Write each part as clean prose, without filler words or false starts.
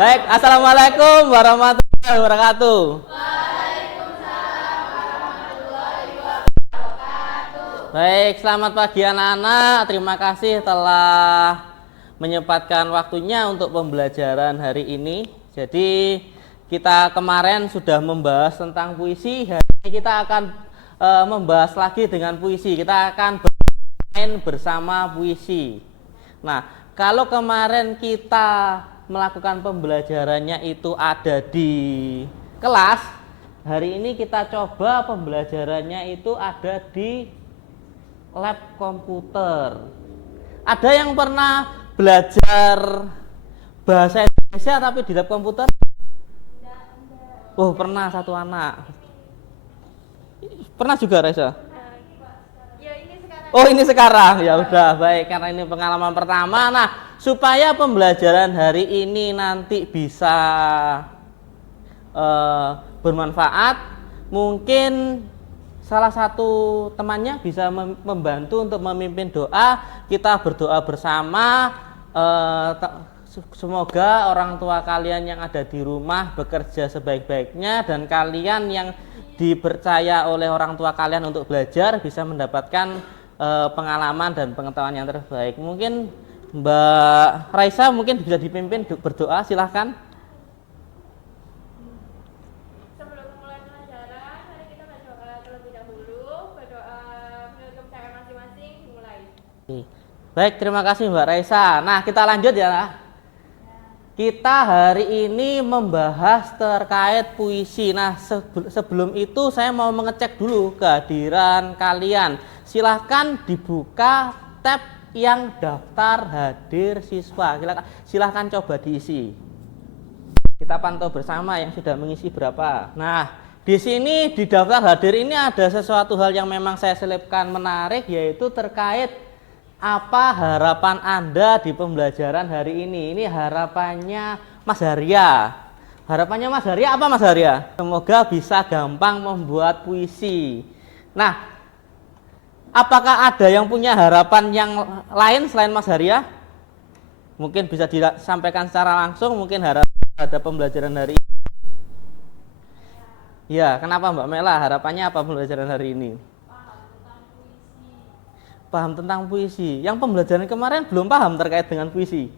Baik, assalamualaikum warahmatullahi wabarakatuh. Baik, selamat pagi anak-anak. Terima kasih telah menyempatkan waktunya untuk pembelajaran hari ini. Jadi kita kemarin sudah membahas tentang puisi. Hari ini kita akan membahas lagi dengan puisi. Kita akan bermain bersama puisi. Nah, kalau kemarin kita melakukan pembelajarannya itu ada di kelas, hari ini kita coba pembelajarannya itu ada di lab komputer. Ada yang pernah belajar bahasa Indonesia tapi di lab komputer? Oh, pernah satu anak. Pernah juga, Reza? Oh, ini sekarang. Ya udah, baik, karena ini pengalaman pertama. Nah, supaya pembelajaran hari ini nanti bisa bermanfaat, mungkin salah satu temannya bisa membantu untuk memimpin doa. Kita berdoa bersama. Semoga orang tua kalian yang ada di rumah bekerja sebaik-baiknya, dan kalian yang dipercaya oleh orang tua kalian untuk belajar bisa mendapatkan pengalaman dan pengetahuan yang terbaik. Mungkin Mbak Raisa mungkin bisa dipimpin berdoa, silahkan. Sebelum memulai pelajaran, mari kita berdoa terlebih dahulu. Berdoa menutup cara masing-masing, dimulai. Baik, terima kasih Mbak Raisa. Nah, kita lanjut ya. Kita hari ini membahas terkait puisi. Nah, sebelum itu saya mau mengecek dulu kehadiran kalian. Silahkan dibuka tab yang daftar hadir siswa. Silahkan coba diisi. Kita pantau bersama yang sudah mengisi berapa. Nah, di sini di daftar hadir ini ada sesuatu hal yang memang saya selipkan menarik, yaitu terkait apa harapan Anda di pembelajaran hari ini. Ini harapannya Mas Harya. Harapannya Mas Harya apa, Mas Harya? Semoga bisa gampang membuat puisi. Nah, apakah ada yang punya harapan yang lain selain Mas Harya? Mungkin bisa disampaikan secara langsung, mungkin harapan ada pembelajaran hari ini. Ya, kenapa Mbak Mela? Harapannya apa pembelajaran hari ini? Paham tentang puisi. Yang pembelajaran kemarin belum paham terkait dengan puisi.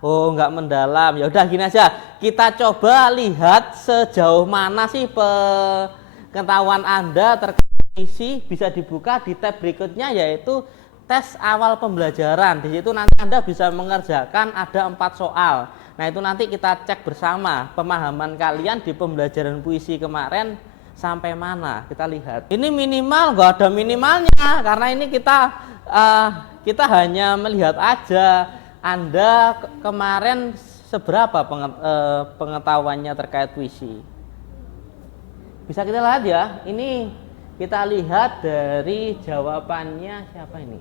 Oh, nggak mendalam. Ya udah, gini aja. Kita coba lihat sejauh mana sih pengetahuan Anda terkait puisi. Bisa dibuka di tab berikutnya, yaitu tes awal pembelajaran. Di situ nanti Anda bisa mengerjakan ada 4 soal. Nah, itu nanti kita cek bersama pemahaman kalian di pembelajaran puisi kemarin sampai mana. Kita lihat. Ini minimal, nggak ada minimalnya, karena ini kita hanya melihat aja Anda kemarin seberapa pengetahuannya terkait puisi. Bisa kita lihat ya. Ini kita lihat dari jawabannya siapa ini.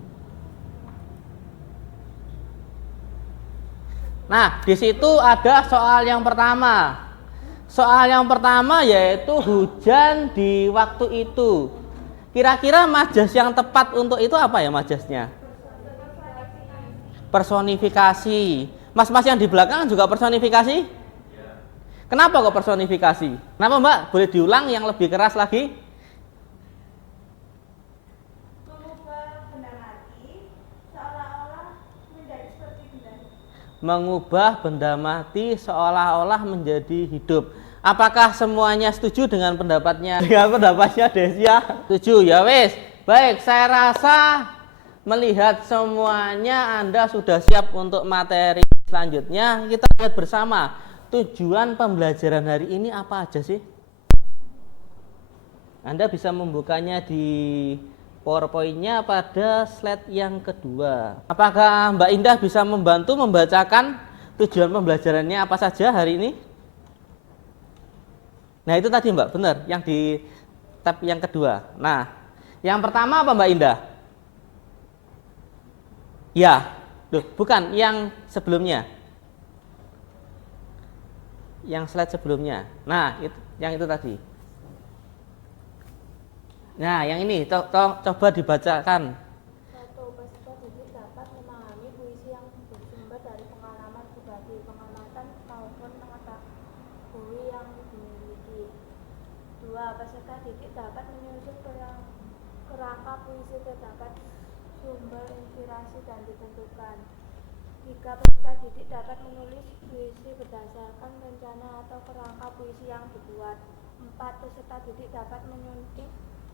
Nah, di situ ada soal yang pertama. Soal yang pertama yaitu hujan di waktu itu. Kira-kira majas yang tepat untuk itu apa ya majasnya? Personifikasi. Mas-mas yang di belakang juga personifikasi? Kenapa kok personifikasi? Kenapa Mbak? Boleh diulang yang lebih keras lagi? Mengubah benda mati seolah-olah menjadi hidup. Apakah semuanya setuju dengan pendapatnya? Dengan pendapatnya Desia? Setuju ya wes. Baik, saya rasa melihat semuanya Anda sudah siap untuk materi selanjutnya. Kita lihat bersama tujuan pembelajaran hari ini apa aja sih? Anda bisa membukanya di PowerPoint-nya pada slide yang kedua. Apakah Mbak Indah bisa membantu membacakan tujuan pembelajarannya apa saja hari ini? Nah, itu tadi Mbak, benar, yang di tab yang kedua. Nah, yang pertama apa Mbak Indah? Ya, bukan, yang sebelumnya. Yang slide sebelumnya. Nah, yang itu tadi. Nah, yang ini coba dibacakan. Satu peserta didik dapat memahami puisi yang bersumber puisi terdapat sumber inspirasi dan ditentukan. 3. Peserta didik dapat menulis puisi berdasarkan rencana atau kerangka puisi yang dibuat. 4. Peserta didik dapat menyunting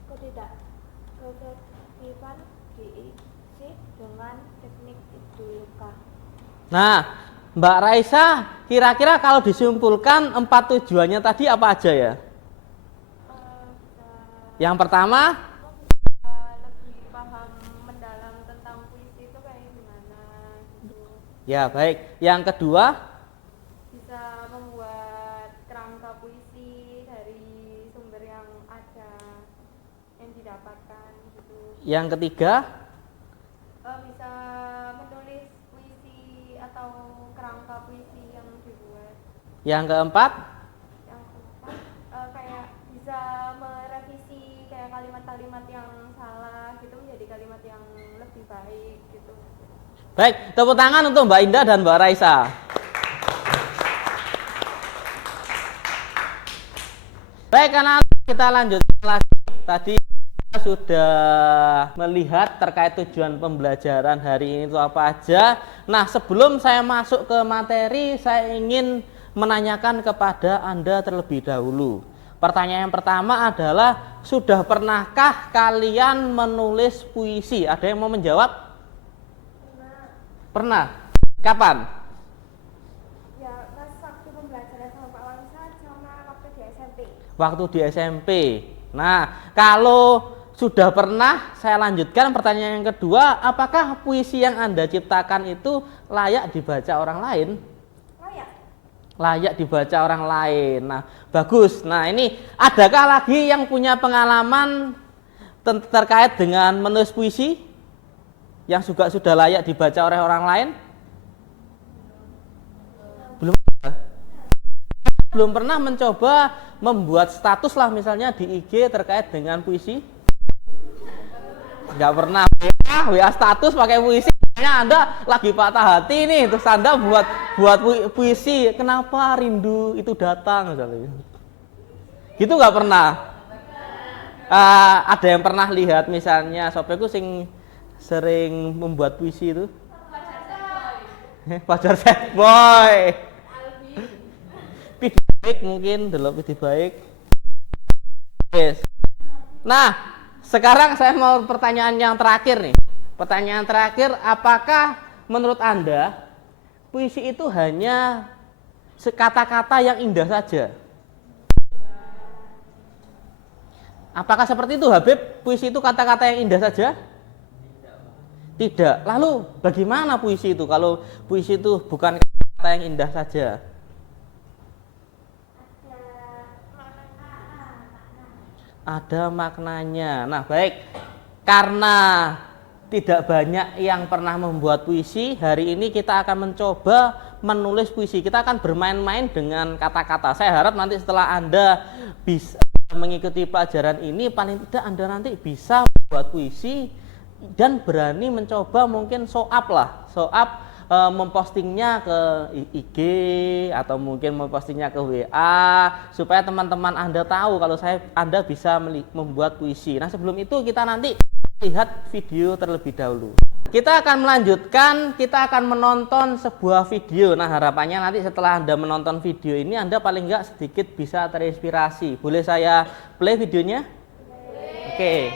ketidakefektifan diisi dengan teknik ideolika. Nah, Mbak Raisa, kira-kira kalau disimpulkan 4 tujuannya tadi apa aja ya? Yang pertama, Lebih paham mendalam tentang puisi itu kayak gimana gitu. ya baik. Yang kedua, Bisa membuat kerangka puisi dari sumber yang ada yang didapatkan gitu. yang ketiga, Bisa menulis puisi atau kerangka puisi yang dibuat. yang keempat, Yang keempat kayak bisa merevisi kayak kalimat-kalimat yang salah gitu menjadi kalimat yang lebih baik gitu. baik, tepuk tangan untuk Mbak Indah dan Mbak Raisa. Baik, karena kita lanjutkan lagi. Tadi kita sudah melihat terkait tujuan pembelajaran hari ini itu apa aja. Nah, sebelum saya masuk ke materi, saya ingin menanyakan kepada Anda terlebih dahulu. Pertanyaan yang pertama adalah, sudah pernahkah kalian menulis puisi? Ada yang mau menjawab? Pernah. Kapan? Ya pas waktu pembelajaran sama Pak Wangsa sama waktu di SMP. Waktu di SMP. Nah, kalau sudah pernah, saya lanjutkan pertanyaan yang kedua, apakah puisi yang Anda ciptakan itu layak dibaca orang lain? Layak. Layak dibaca orang lain. Nah, bagus. Nah, ini adakah lagi yang punya pengalaman terkait dengan menulis puisi yang juga sudah layak dibaca oleh orang lain? Belum pernah mencoba membuat status lah misalnya di IG terkait dengan puisi? Nggak pernah. WA status pakai puisi. Kayaknya Anda lagi patah hati nih, terus Anda buat puisi, kenapa rindu itu datang misalnya. Gitu nggak pernah. Ada yang pernah lihat misalnya sopeku sering membuat puisi itu? Pacar sad boy. Pidi baik mungkin, delok pidi baik. Yes. Nah, sekarang saya mau pertanyaan yang terakhir nih. Pertanyaan terakhir, apakah menurut Anda puisi itu hanya kata-kata yang indah saja? Apakah seperti itu, Habib? Puisi itu kata-kata yang indah saja? Tidak. Lalu bagaimana puisi itu kalau puisi itu bukan kata yang indah saja? Ada maknanya. Nah, baik. Karena tidak banyak yang pernah membuat puisi, hari ini kita akan mencoba menulis puisi. Kita akan bermain-main dengan kata-kata. Saya harap nanti setelah Anda bisa mengikuti pelajaran ini, paling tidak Anda nanti bisa membuat puisi dan berani mencoba mungkin show up lah. Show up mempostingnya ke IG atau mungkin mempostingnya ke WA supaya teman-teman Anda tahu kalau Anda bisa membuat puisi. Nah, sebelum itu kita nanti lihat video terlebih dahulu. Kita akan melanjutkan, kita akan menonton sebuah video. Nah, harapannya nanti setelah Anda menonton video ini, Anda paling nggak sedikit bisa terinspirasi. Boleh saya play videonya? Oke.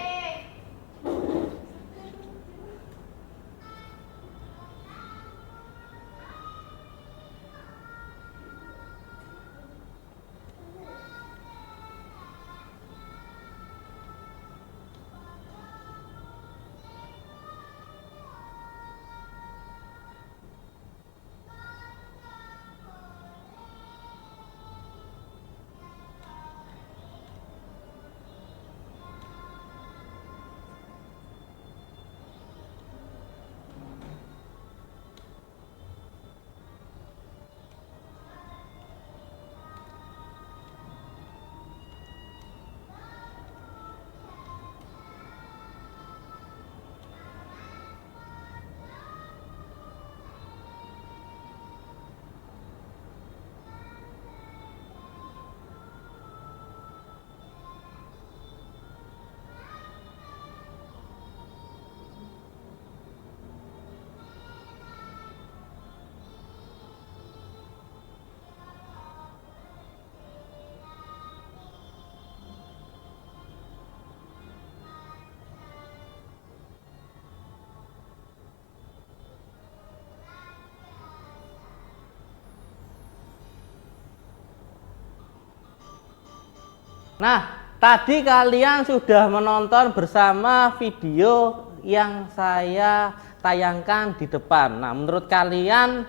Nah, tadi kalian sudah menonton bersama video yang saya tayangkan di depan. Nah, menurut kalian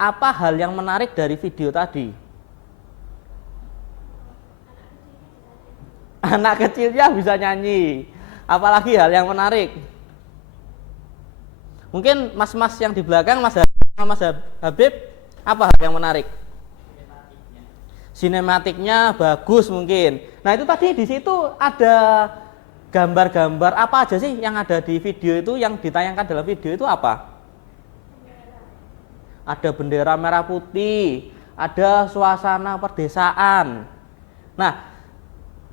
apa hal yang menarik dari video tadi? Anak kecilnya bisa nyanyi. Apalagi hal yang menarik? Mungkin mas-mas yang di belakang, Mas Habib, apa hal yang menarik? Sinematiknya bagus mungkin. Nah, itu tadi di situ ada gambar-gambar apa aja sih yang ada di video itu, yang ditayangkan dalam video itu apa? Ada bendera merah putih, ada suasana perdesaan. Nah,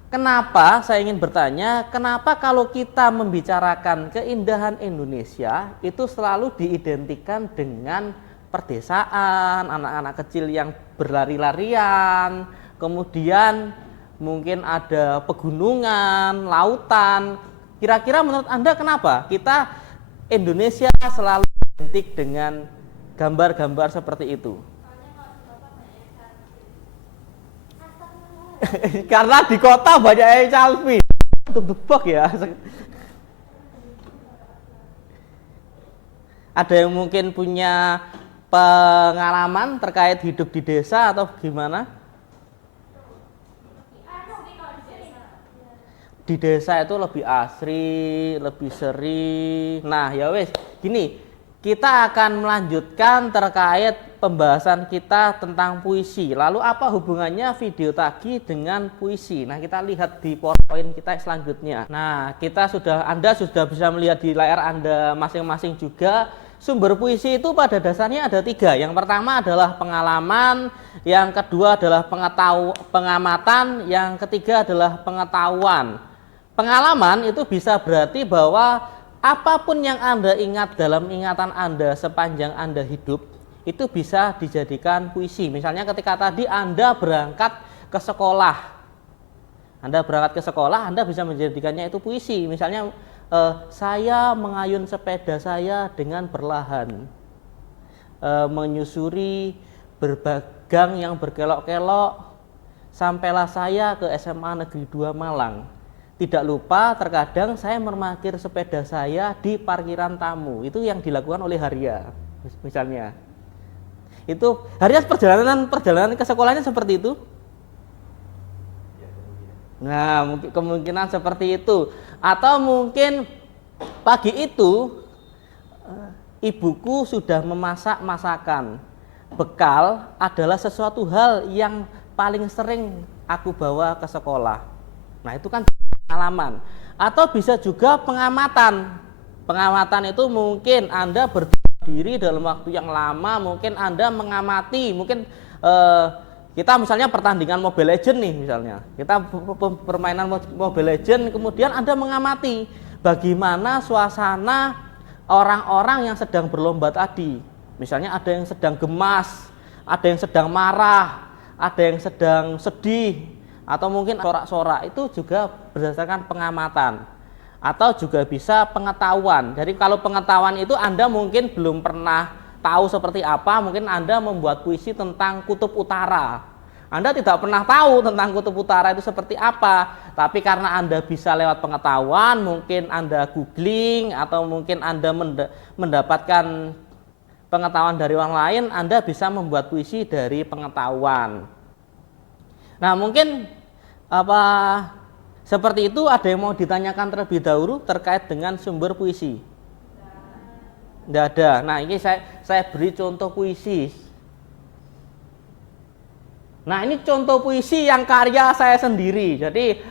kenapa saya ingin bertanya, kenapa kalau kita membicarakan keindahan Indonesia itu selalu diidentikan dengan perdesaan, anak-anak kecil yang berlari-larian, kemudian mungkin ada pegunungan, lautan. Kira-kira menurut Anda kenapa kita Indonesia selalu identik dengan gambar-gambar seperti itu? Karena di kota banyak yang selfie. Untuk debak ya. Ada yang mungkin punya pengalaman terkait hidup di desa atau gimana? Di desa itu lebih asri, lebih seri. Nah, ya wes, gini, kita akan melanjutkan terkait pembahasan kita tentang puisi. Lalu apa hubungannya video tadi dengan puisi? Nah, kita lihat di PowerPoint kita selanjutnya. Nah, Anda sudah bisa melihat di layar Anda masing-masing juga. Sumber puisi itu pada dasarnya ada 3. Yang pertama adalah pengalaman, yang kedua adalah pengamatan, yang ketiga adalah pengetahuan. Pengalaman itu bisa berarti bahwa apapun yang Anda ingat dalam ingatan Anda sepanjang Anda hidup, itu bisa dijadikan puisi. Misalnya ketika tadi Anda berangkat ke sekolah, Anda bisa menjadikannya itu puisi. Misalnya, saya mengayun sepeda saya dengan perlahan, menyusuri berbagang yang berkelok-kelok, sampailah saya ke SMA Negeri 2 Malang. Tidak lupa terkadang saya memarkir sepeda saya di parkiran tamu. Itu yang dilakukan oleh Haria, misalnya. Itu Haria perjalanan ke sekolahnya seperti itu. Nah, kemungkinan seperti itu. Atau mungkin pagi itu ibuku sudah memasak masakan. Bekal adalah sesuatu hal yang paling sering aku bawa ke sekolah. Nah, itu kan pengalaman. Atau bisa juga pengamatan. Pengamatan itu mungkin Anda berdiri dalam waktu yang lama, mungkin Anda mengamati, mungkin kita misalnya pertandingan Mobile Legends nih misalnya. Kita permainan Mobile Legends, kemudian Anda mengamati bagaimana suasana orang-orang yang sedang berlomba tadi. Misalnya ada yang sedang gemas, ada yang sedang marah, ada yang sedang sedih, atau mungkin sorak-sorak. Itu juga berdasarkan pengamatan. Atau juga bisa pengetahuan. Jadi kalau pengetahuan itu Anda mungkin belum pernah tahu seperti apa, mungkin Anda membuat puisi tentang kutub utara. Anda tidak pernah tahu tentang kutub utara itu seperti apa, tapi karena Anda bisa lewat pengetahuan, mungkin Anda googling atau mungkin Anda mendapatkan pengetahuan dari orang lain, Anda bisa membuat puisi dari pengetahuan. Nah, mungkin seperti itu. Ada yang mau ditanyakan terlebih dahulu terkait dengan sumber puisi? Tidak ada. Nah, ini saya beri contoh puisi. Nah, ini contoh puisi yang karya saya sendiri. Jadi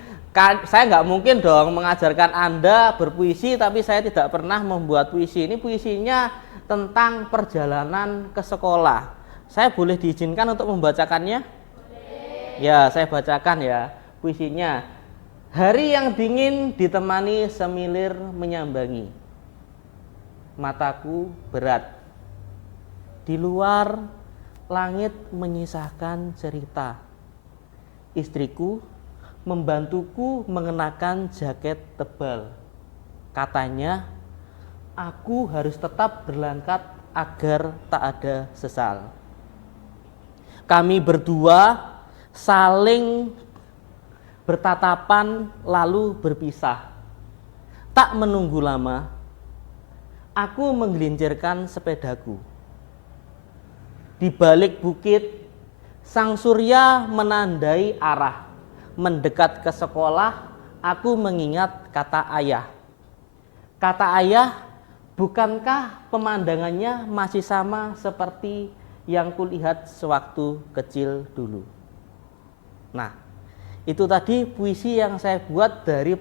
saya nggak mungkin dong mengajarkan Anda berpuisi tapi saya tidak pernah membuat puisi. Ini puisinya tentang perjalanan ke sekolah. Saya boleh diizinkan untuk membacakannya? Boleh. Ya, saya bacakan ya puisinya. Hari yang dingin ditemani semilir menyambangi. Mataku berat. Di luar langit menyisakan cerita. Istriku membantuku mengenakan jaket tebal. Katanya, aku harus tetap berangkat agar tak ada sesal. Kami berdua saling bertatapan lalu berpisah. Tak menunggu lama, aku menggelincirkan sepedaku. Di balik bukit, sang surya menandai arah. Mendekat ke sekolah, aku mengingat kata ayah. Kata ayah, bukankah pemandangannya masih sama seperti yang kulihat sewaktu kecil dulu? Nah, itu tadi puisi yang saya buat dari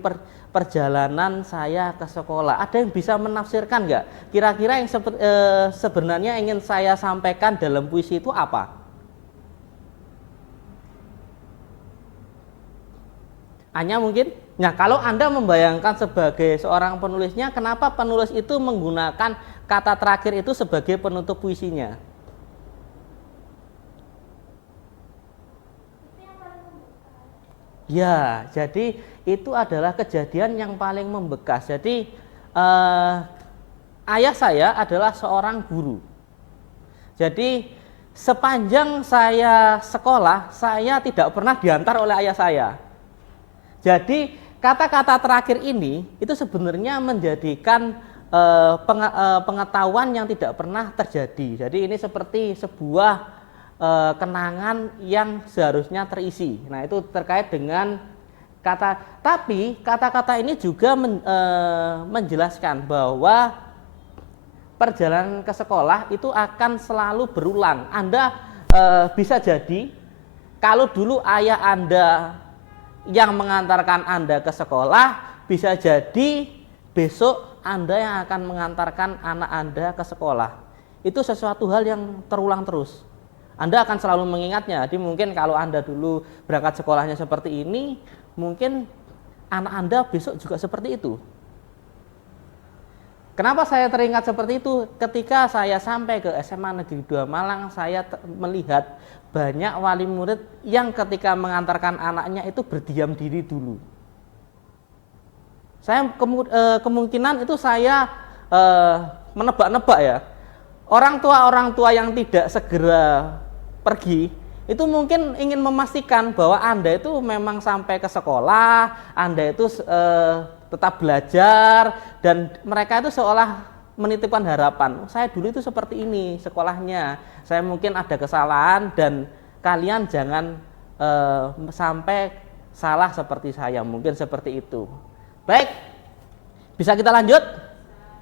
perjalanan saya ke sekolah. Ada yang bisa menafsirkan nggak? Kira-kira yang sebenarnya ingin saya sampaikan dalam puisi itu apa? Hanya mungkin? Nah, kalau Anda membayangkan sebagai seorang penulisnya, kenapa penulis itu menggunakan kata terakhir itu sebagai penutup puisinya? Ya, jadi itu adalah kejadian yang paling membekas. Jadi ayah saya adalah seorang guru. Jadi sepanjang saya sekolah, saya tidak pernah diantar oleh ayah saya. Jadi kata-kata terakhir ini itu sebenarnya menjadikan pengetahuan yang tidak pernah terjadi. Jadi ini seperti sebuah kenangan yang seharusnya terisi. Nah, itu terkait dengan tapi kata-kata ini juga menjelaskan bahwa perjalanan ke sekolah itu akan selalu berulang. Anda bisa jadi kalau dulu ayah Anda yang mengantarkan Anda ke sekolah, bisa jadi besok Anda yang akan mengantarkan anak Anda ke sekolah. Itu sesuatu hal yang terulang terus. Anda akan selalu mengingatnya. Jadi mungkin kalau Anda dulu berangkat sekolahnya seperti ini, mungkin anak Anda besok juga seperti itu. Kenapa saya teringat seperti itu? Ketika saya sampai ke SMA Negeri 2 Malang, saya melihat banyak wali murid yang ketika mengantarkan anaknya itu berdiam diri dulu. Saya kemungkinan itu saya menebak-nebak ya. Orang tua yang tidak segera pergi itu mungkin ingin memastikan bahwa Anda itu memang sampai ke sekolah, Anda itu tetap belajar, dan mereka itu seolah menitipkan harapan. Saya dulu itu seperti ini sekolahnya, saya mungkin ada kesalahan dan kalian jangan sampai salah seperti saya, mungkin seperti itu. Baik, bisa kita lanjut?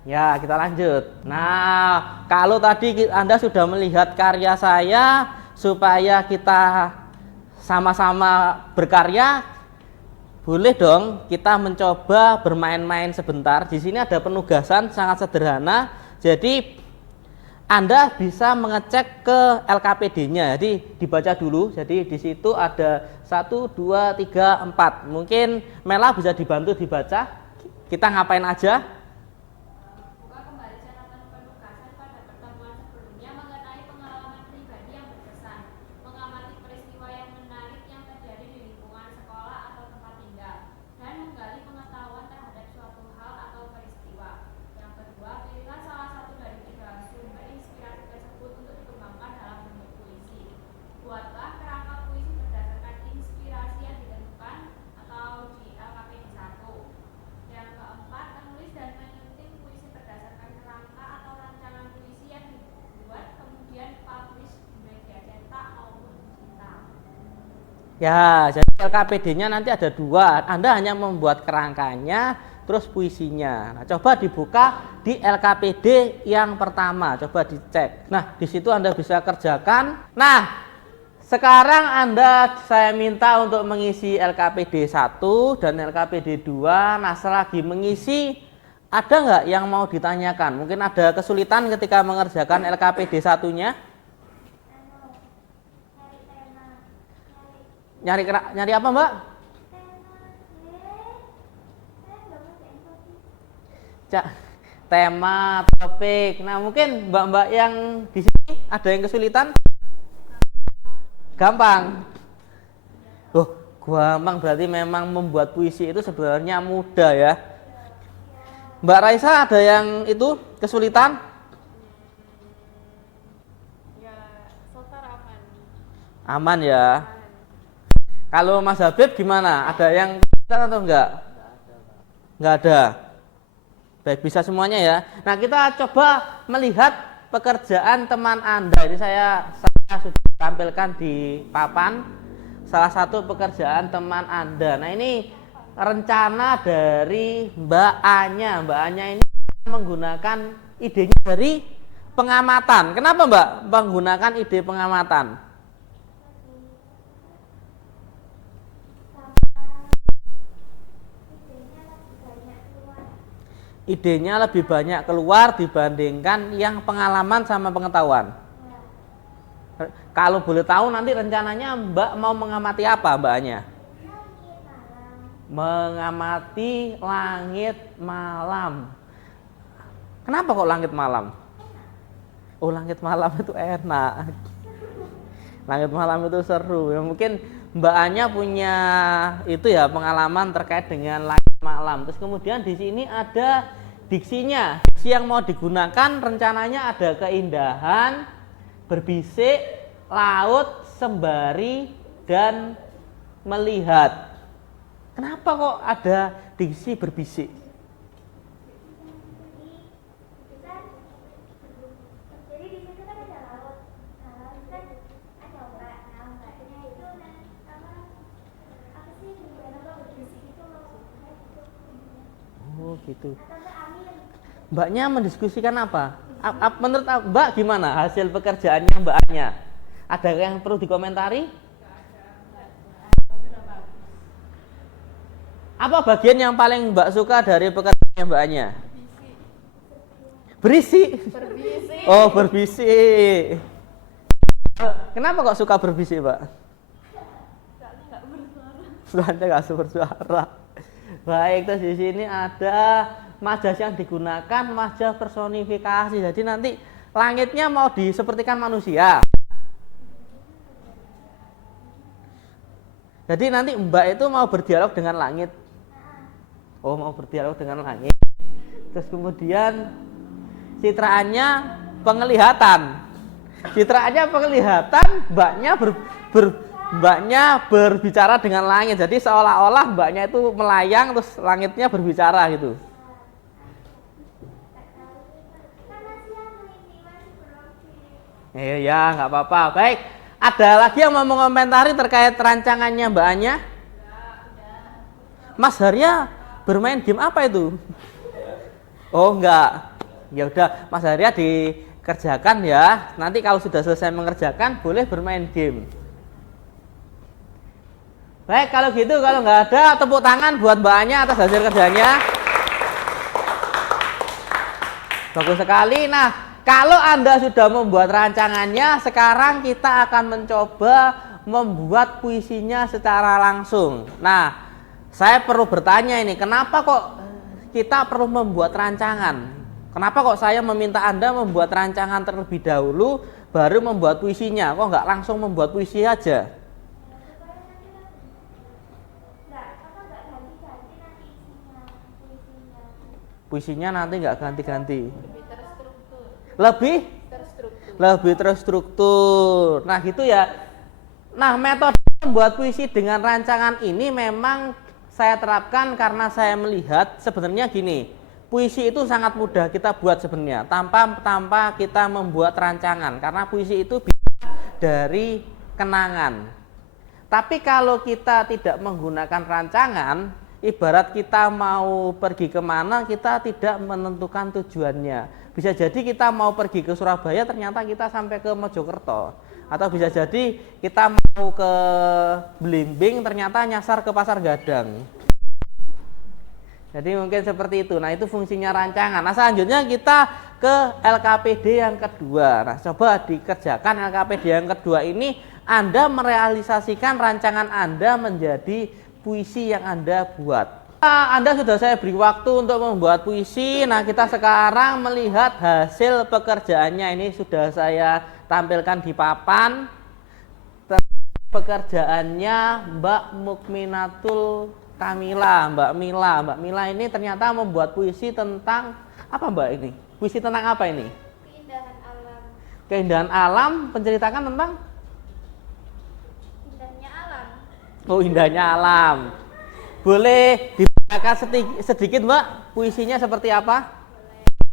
Ya, kita lanjut. Nah, kalau tadi Anda sudah melihat karya saya, supaya kita sama-sama berkarya, boleh dong kita mencoba bermain-main sebentar. Di sini ada penugasan sangat sederhana. Jadi Anda bisa mengecek ke LKPD-nya. Jadi dibaca dulu. Jadi di situ ada 1, 2, 3, 4. Mungkin Mela bisa dibantu dibaca. Kita ngapain aja? Ya, jadi LKPD-nya nanti ada 2. Anda hanya membuat kerangkanya, terus puisinya. Nah, coba dibuka di LKPD yang pertama, coba dicek. Nah, di situ Anda bisa kerjakan. Nah, sekarang saya minta untuk mengisi LKPD 1 dan LKPD 2. Nah, selagi mengisi, ada nggak yang mau ditanyakan? Mungkin ada kesulitan ketika mengerjakan LKPD 1-nya? Nyari apa, Mbak? Tema, topik. Nah, mungkin Mbak-mbak yang di sini ada yang kesulitan? Gampang. Gampang berarti memang membuat puisi itu sebenarnya mudah ya. Mbak Raisa ada yang itu kesulitan? Ya, so far aman. Aman ya. Kalau Mas Habib gimana? Ada yang kesulitan atau enggak? Enggak ada. Baik, bisa semuanya ya. Nah, kita coba melihat pekerjaan teman Anda. Ini saya sudah tampilkan di papan salah satu pekerjaan teman Anda. Nah, ini rencana dari Mbak Anya. Mbak Anya ini menggunakan idenya dari pengamatan. Kenapa Mbak menggunakan ide pengamatan? Idenya lebih banyak keluar dibandingkan yang pengalaman sama pengetahuan. Kalau boleh tahu nanti rencananya Mbak mau mengamati apa Mbaknya? Mengamati langit malam. Kenapa kok langit malam? Oh, langit malam itu enak. Langit malam itu seru. Ya, mungkin Mbak Anya punya itu ya pengalaman terkait dengan langit malam. Terus kemudian di sini ada diksinya. Diksi yang mau digunakan rencananya ada keindahan, berbisik, laut, sembari, dan melihat. Kenapa kok ada diksi berbisik? Oh gitu. Mbaknya mendiskusikan apa? Menurut Mbak gimana hasil pekerjaannya Mbaknya? Ada yang perlu dikomentari? Apa bagian yang paling Mbak suka dari pekerjaannya Mbaknya? Berisi. Oh, berbisik. Kenapa kok suka berbisik, Mbak? Soalnya nggak bersuara. Baik, terus di sini ada majas yang digunakan, majas personifikasi. Jadi nanti langitnya mau disepertikan manusia. Jadi nanti Mbak itu mau berdialog dengan langit. Oh, mau berdialog dengan langit. Terus kemudian citraannya penglihatan. Citraannya penglihatan, Mbaknya berbicara dengan langit. Jadi seolah-olah Mbaknya itu melayang terus langitnya berbicara gitu. Ya, nggak apa-apa. Baik, ada lagi yang mau mengomentari terkait rancangannya Mbaknya? Mas Harya bermain game apa itu? Oh, enggak. Ya udah, Mas Harya dikerjakan ya. Nanti kalau sudah selesai mengerjakan boleh bermain game. Baik, kalau gitu, kalau nggak ada, tepuk tangan buat Mbaknya atas hasil kerjanya. Bagus sekali. Nah, kalau Anda sudah membuat rancangannya, sekarang kita akan mencoba membuat puisinya secara langsung. Nah, saya perlu bertanya ini, kenapa kok kita perlu membuat rancangan? Kenapa kok saya meminta Anda membuat rancangan terlebih dahulu, baru membuat puisinya? Kok nggak langsung membuat puisi aja? Puisinya nanti nggak ganti-ganti. Lebih terstruktur. Nah gitu ya. Nah, metode membuat puisi dengan rancangan ini memang saya terapkan karena saya melihat sebenarnya gini, puisi itu sangat mudah kita buat sebenarnya tanpa kita membuat rancangan, karena puisi itu bisa dari kenangan. Tapi kalau kita tidak menggunakan rancangan, ibarat kita mau pergi kemana, kita tidak menentukan tujuannya. Bisa jadi kita mau pergi ke Surabaya, ternyata kita sampai ke Mojokerto. Atau bisa jadi kita mau ke Blimbing, ternyata nyasar ke Pasar Gadang. Jadi mungkin seperti itu. Nah, itu fungsinya rancangan. Nah, selanjutnya kita ke LKPD yang kedua. Nah, coba dikerjakan LKPD yang kedua ini, Anda merealisasikan rancangan Anda menjadi puisi yang Anda buat. Anda sudah saya beri waktu untuk membuat puisi. Nah, kita sekarang melihat hasil pekerjaannya. Ini sudah saya tampilkan di papan. Pekerjaannya Mbak Mukminatul Kamila, Mbak Mila ini ternyata membuat puisi tentang apa Mbak ini? Puisi tentang apa ini? Keindahan alam. Keindahan alam, menceritakan tentang Indahnya alam. Oh, indahnya alam. Boleh dibacakan sedikit Mbak, puisinya seperti apa?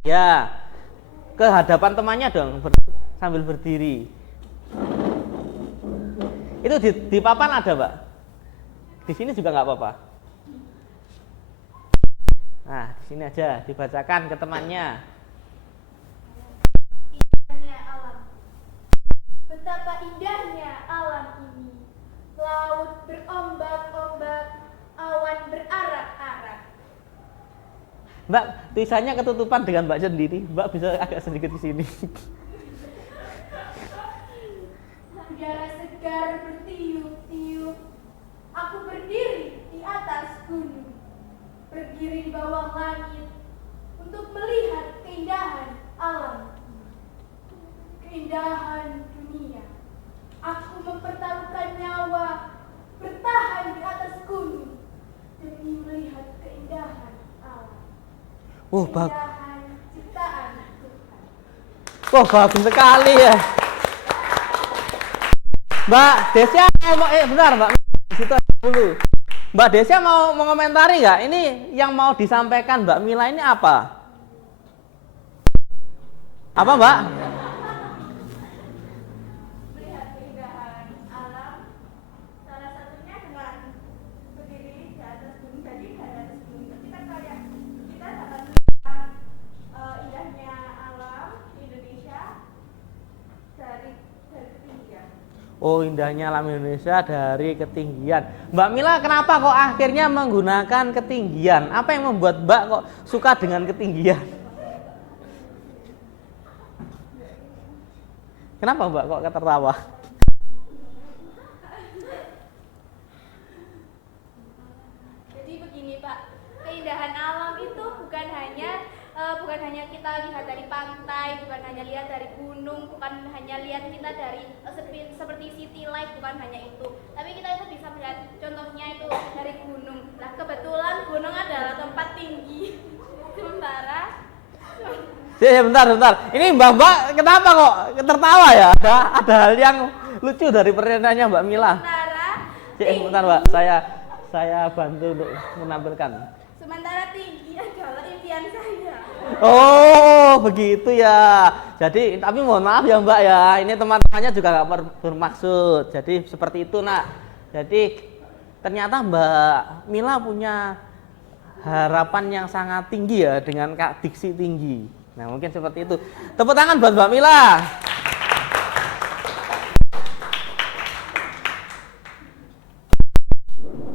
Ya, ke hadapan temannya dong, sambil berdiri. Itu di papan ada Mbak? Di sini juga nggak apa-apa. Nah, di sini aja dibacakan ke temannya. Indahnya alam. Betapa indahnya alam ini. Laut berombak-ombak, awan berarak-arak. Mbak, tulisannya ketutupan dengan Mbak sendiri. Mbak bisa agak sedikit di sini. Udara segar bertiup-tiup. Aku berdiri di atas gunung, berdiri di bawah langit untuk melihat keindahan alam, keindahan dunia. Aku mempertaruhkan nyawa, bertahan di atas gunung demi melihat keindahan alam. Keindahan ciptaan Tuhan. Wah, bagus sekali ya. Mbak Desya mau bentar Mbak, di situ dulu. Mbak Desya mau mengomentari nggak? Ini yang mau disampaikan Mbak Mila ini apa? Apa Mbak? Melihat keindahan alam, salah satunya dengan berdiri di atas gunung. Jadi di atas gunung itu kita kayak kita dapat melihat indahnya alam di Indonesia dari ketinggian. Oh, indahnya alam Indonesia dari ketinggian. Mbak Mila, kenapa kok akhirnya menggunakan ketinggian? Apa yang membuat Mbak kok suka dengan ketinggian? Kenapa Mbak kok tertawa? Jadi begini Pak, keindahan alam itu bukan hanya kita lihat dari pantai, bukan hanya lihat dari gunung, bukan hanya lihat kita dari seperti city life, bukan hanya itu. Tapi kita itu bisa melihat contohnya itu dari gunung. Nah kebetulan gunung adalah tempat tinggi. Sementara Bentar. Ini Mbak kenapa kok tertawa ya? Ada hal yang lucu dari pernyataannya Mbak Mila. Bentar Mbak, saya bantu untuk menampilkan. Sementara tinggi adalah impian saya. Oh, begitu ya. Jadi, tapi mohon maaf ya Mbak ya, ini teman-temannya juga nggak bermaksud. Jadi seperti itu nak. Jadi ternyata Mbak Mila punya harapan yang sangat tinggi ya dengan diksi tinggi. Nah mungkin seperti itu. Tepuk tangan buat Mbak Mila.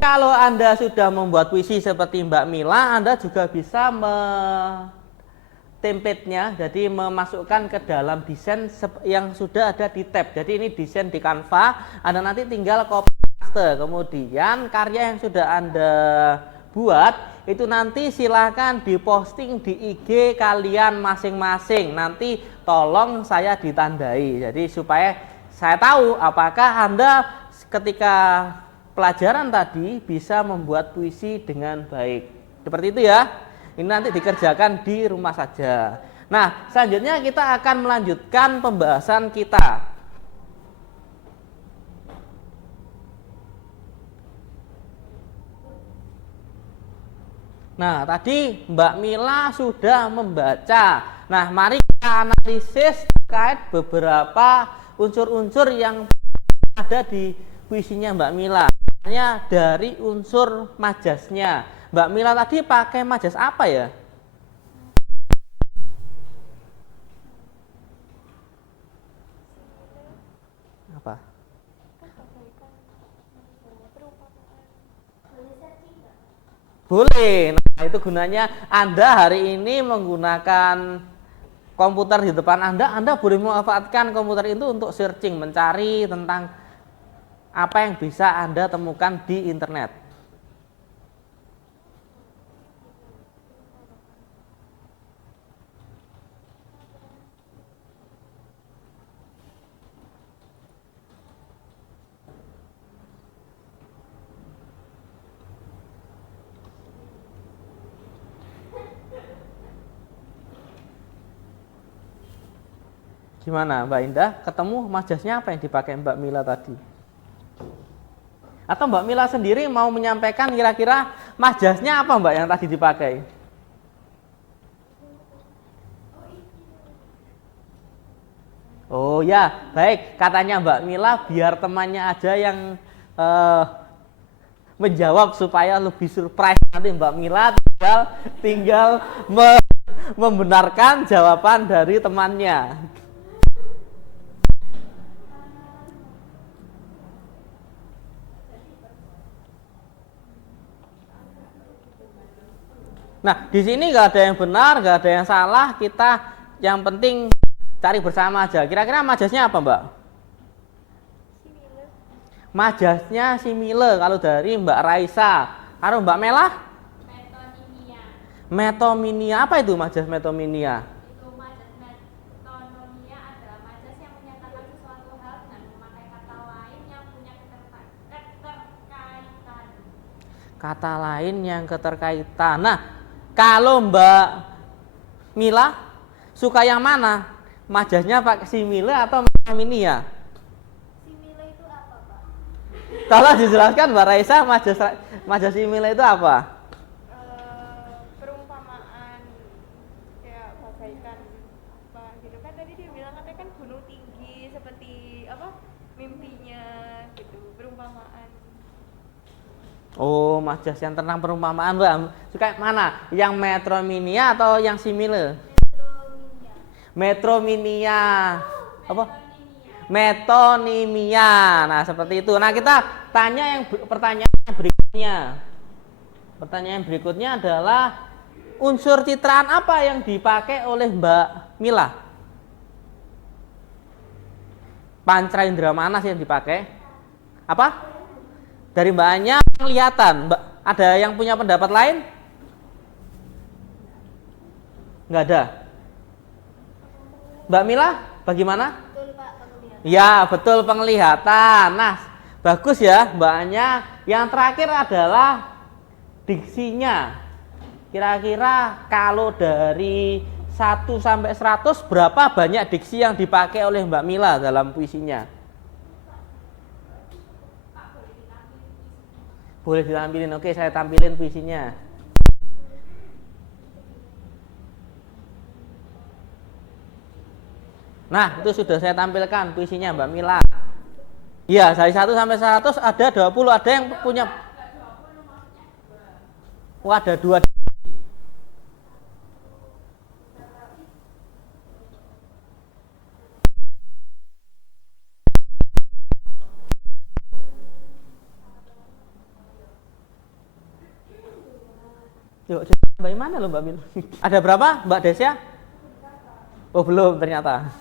Kalau Anda sudah membuat puisi seperti Mbak Mila, Anda juga bisa template-nya, jadi memasukkan ke dalam desain yang sudah ada di tab. Jadi ini desain di Canva, Anda nanti tinggal copy paste. Kemudian karya yang sudah Anda buat itu nanti silakan diposting di IG kalian masing-masing. Nanti tolong saya ditandai. Jadi supaya saya tahu apakah Anda ketika pelajaran tadi bisa membuat puisi dengan baik. Seperti itu ya. Ini nanti dikerjakan di rumah saja. Nah, selanjutnya kita akan melanjutkan pembahasan kita. Nah, tadi Mbak Mila sudah membaca. Nah, mari kita analisis terkait beberapa unsur-unsur yang ada di puisinya Mbak Mila. Hanya dari unsur majasnya. Mbak Mila tadi pakai majas apa ya? Apa? Boleh. Nah, itu gunanya Anda hari ini menggunakan komputer di depan Anda boleh memanfaatkan komputer itu untuk searching, mencari tentang apa yang bisa Anda temukan di internet. Gimana Mbak Indah? Ketemu majasnya apa yang dipakai Mbak Mila tadi? Atau Mbak Mila sendiri mau menyampaikan kira-kira majasnya apa Mbak yang tadi dipakai? Oh ya, baik. Katanya Mbak Mila biar temannya aja yang menjawab supaya lebih surprise. Nanti Mbak Mila tinggal membenarkan jawaban dari temannya. Nah, di sini nggak ada yang benar, nggak ada yang salah. Kita yang penting cari bersama aja. Kira-kira majasnya apa, Mbak? Simile. Majasnya simile kalau dari Mbak Raisa. Kalau Mbak Mela? Metoнимia. Metominia. Apa itu majas metominia? Itu majas metonomia adalah majas yang menyatakan sesuatu hal dengan memakai kata lain yang punya keterkaitan. Kata lain yang keterkaitan. Nah, kalau Mbak Mila suka yang mana? Majasnya pakai simile atau metominia? Simile itu apa, Pak? Tolong dijelaskan Mbak Raisa, majas simile itu apa? Perumpamaan kayak bagaikan apa gitu kan, tadi dia bilang katanya kan gunung tinggi seperti apa mimpinya gitu, perumpamaan. Oh, majas yang tentang perumpamaan Mbak. Suka yang mana? Yang metrominia atau yang simile? Metrominia. Apa? Metonimia. Nah, seperti itu. Nah, kita tanya pertanyaan berikutnya. Pertanyaan berikutnya adalah unsur citraan apa yang dipakai oleh Mbak Mila? Panca indera mana sih yang dipakai? Apa? Dari Mbaknya kelihatan. Mbak, ada yang punya pendapat lain? Nggak ada. Mbak Mila, bagaimana? Betul, Pak, penglihatan. Ya, betul penglihatan. Nah, bagus ya Mbaknya. Yang terakhir adalah diksinya. Kira-kira kalau dari 1 sampai 100 berapa banyak diksi yang dipakai oleh Mbak Mila dalam puisinya? Boleh ditampilin. Oke, saya tampilin puisinya. Nah, itu sudah saya tampilkan puisinya Mbak Mila. Iya, dari 1 sampai 100 ada 20, ada yang punya. Wah, ada 2. Yuk, bagaimana loh Mbak Mila? Ada berapa Mbak Desya? Oh, belum ternyata.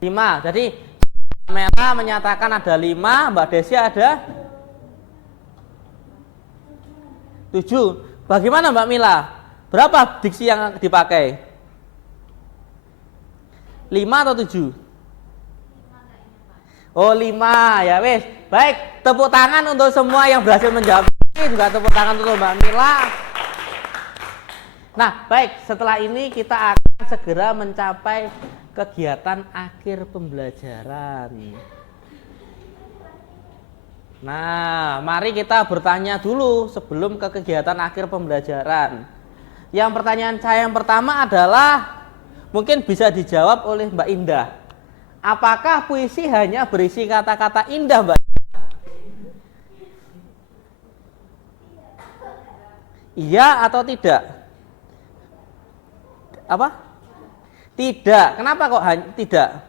Lima. Jadi Mela menyatakan ada 5, Mbak Desya ada 7. Bagaimana Mbak Mila? Berapa diksi yang dipakai? 5 atau 7? Oh, 5 ya wes. Baik, tepuk tangan untuk semua yang berhasil menjawab. Ini juga tepuk tangan untuk Mbak Mila. Nah, baik, setelah ini kita akan segera mencapai kegiatan akhir pembelajaran. Nah, mari kita bertanya dulu sebelum ke kegiatan akhir pembelajaran. Yang pertanyaan saya yang pertama adalah mungkin bisa dijawab oleh Mbak Indah. Apakah puisi hanya berisi kata-kata indah, Mbak? Iya atau tidak? Apa? Tidak. Kenapa kok tidak?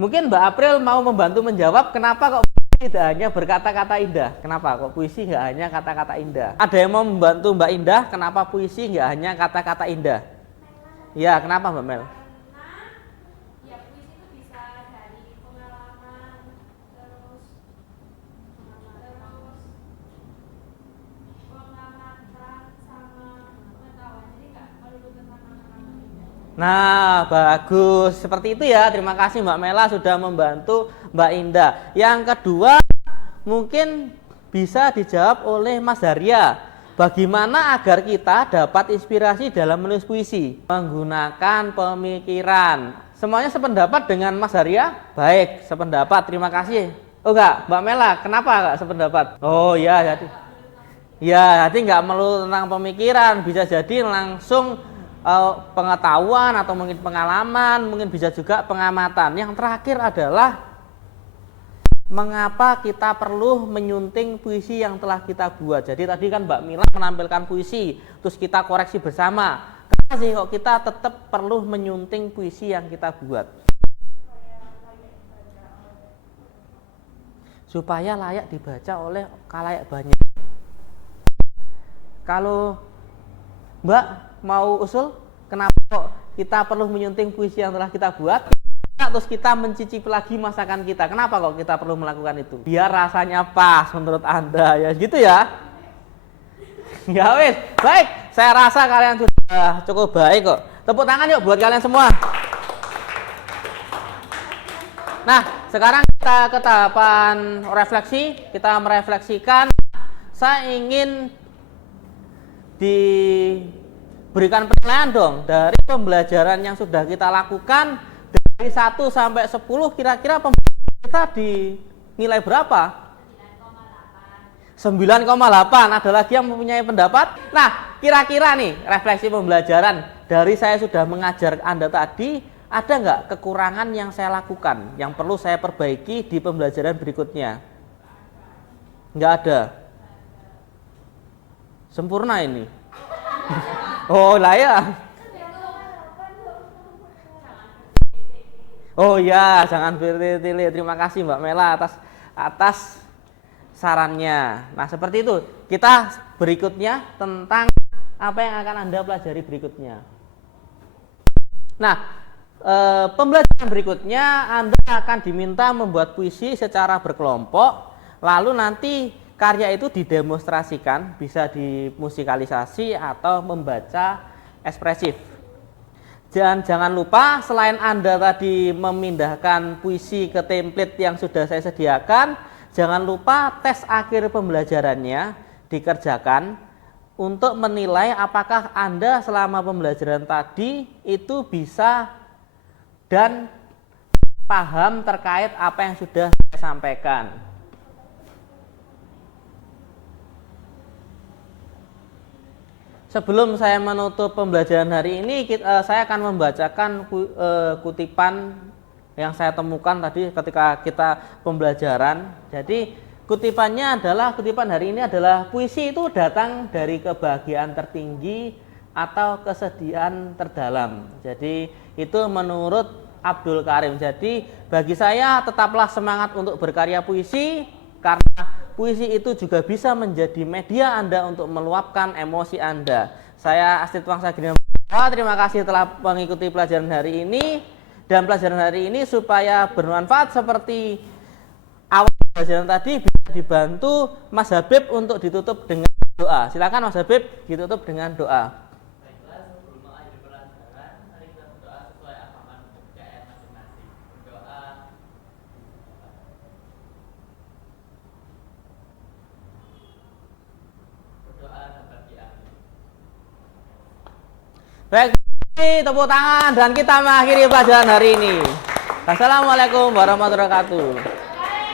Mungkin Mbak April mau membantu menjawab kenapa kok tidak hanya berkata-kata indah. Kenapa kok puisi nggak hanya kata-kata indah? Ada yang mau membantu Mbak Indah kenapa puisi nggak hanya kata-kata indah? Ya, kenapa Mbak Mel? Ya puisi itu bisa dari pengalaman, terus pengamatan sama pengetahuan. Jadi nggak perlu tentang kata-kata indah. Nah, bagus. Seperti itu ya. Terima kasih Mbak Mela sudah membantu Mbak Indah. Yang kedua, mungkin bisa dijawab oleh Mas Darya. bagaimana agar kita dapat inspirasi dalam menulis puisi? Menggunakan pemikiran. Semuanya sependapat dengan Mas Arya? Baik, sependapat. Terima kasih. Oh enggak, Mbak Mela, kenapa enggak sependapat? Oh ya, jadi enggak melulu tentang pemikiran, bisa jadi langsung pengetahuan atau mungkin pengalaman, mungkin bisa juga pengamatan. Yang terakhir adalah mengapa kita perlu menyunting puisi yang telah kita buat. Jadi tadi kan Mbak Mila menampilkan puisi, terus kita koreksi bersama. Kenapa sih kok kita tetap perlu menyunting puisi yang kita buat? Supaya layak dibaca oleh khalayak banyak. Kalau Mbak mau usul, kenapa kok kita perlu menyunting puisi yang telah kita buat? Terus kita mencicipi lagi masakan kita. Kenapa kok kita perlu melakukan itu? Biar rasanya pas menurut Anda, ya gitu ya. Ya wis, baik. Saya rasa kalian sudah cukup baik kok. Tepuk tangan yuk buat kalian semua. Nah, sekarang kita ke tahapan refleksi. Kita merefleksikan. Saya ingin diberikan penilaian dong dari pembelajaran yang sudah kita lakukan. Dari 1 sampai 10 kira-kira pembelajaran kita dinilai berapa? 9,8. Ada lagi yang mempunyai pendapat? Nah, kira-kira nih refleksi pembelajaran dari saya sudah mengajar Anda tadi, ada nggak kekurangan yang saya lakukan yang perlu saya perbaiki di pembelajaran berikutnya? Nggak ada. Sempurna ini. Oh lah ya. Oh ya, jangan bertele-tele. Terima kasih Mbak Mela atas sarannya. Nah, seperti itu. Kita berikutnya tentang apa yang akan Anda pelajari berikutnya. Nah, pembelajaran berikutnya Anda akan diminta membuat puisi secara berkelompok. Lalu nanti karya itu didemonstrasikan, bisa dimusikalisasi atau membaca ekspresif. Dan jangan lupa selain Anda tadi memindahkan puisi ke template yang sudah saya sediakan, jangan lupa tes akhir pembelajarannya dikerjakan untuk menilai apakah Anda selama pembelajaran tadi itu bisa dan paham terkait apa yang sudah saya sampaikan. Sebelum saya menutup pembelajaran hari ini, saya akan membacakan kutipan yang saya temukan tadi ketika kita pembelajaran. Jadi kutipan hari ini adalah puisi itu datang dari kebahagiaan tertinggi atau kesedihan terdalam. Jadi itu menurut Abdul Karim. Jadi bagi saya tetaplah semangat untuk berkarya puisi, karena puisi itu juga bisa menjadi media Anda untuk meluapkan emosi Anda. Saya Astrid Wangsa Gina. Terima kasih telah mengikuti pelajaran hari ini. Dan pelajaran hari ini supaya bermanfaat seperti awal pelajaran tadi, bisa dibantu Mas Habib untuk ditutup dengan doa. Silakan Mas Habib ditutup dengan doa. Baik, tepuk tangan dan kita mengakhiri pelajaran hari ini. Assalamualaikum warahmatullahi wabarakatuh.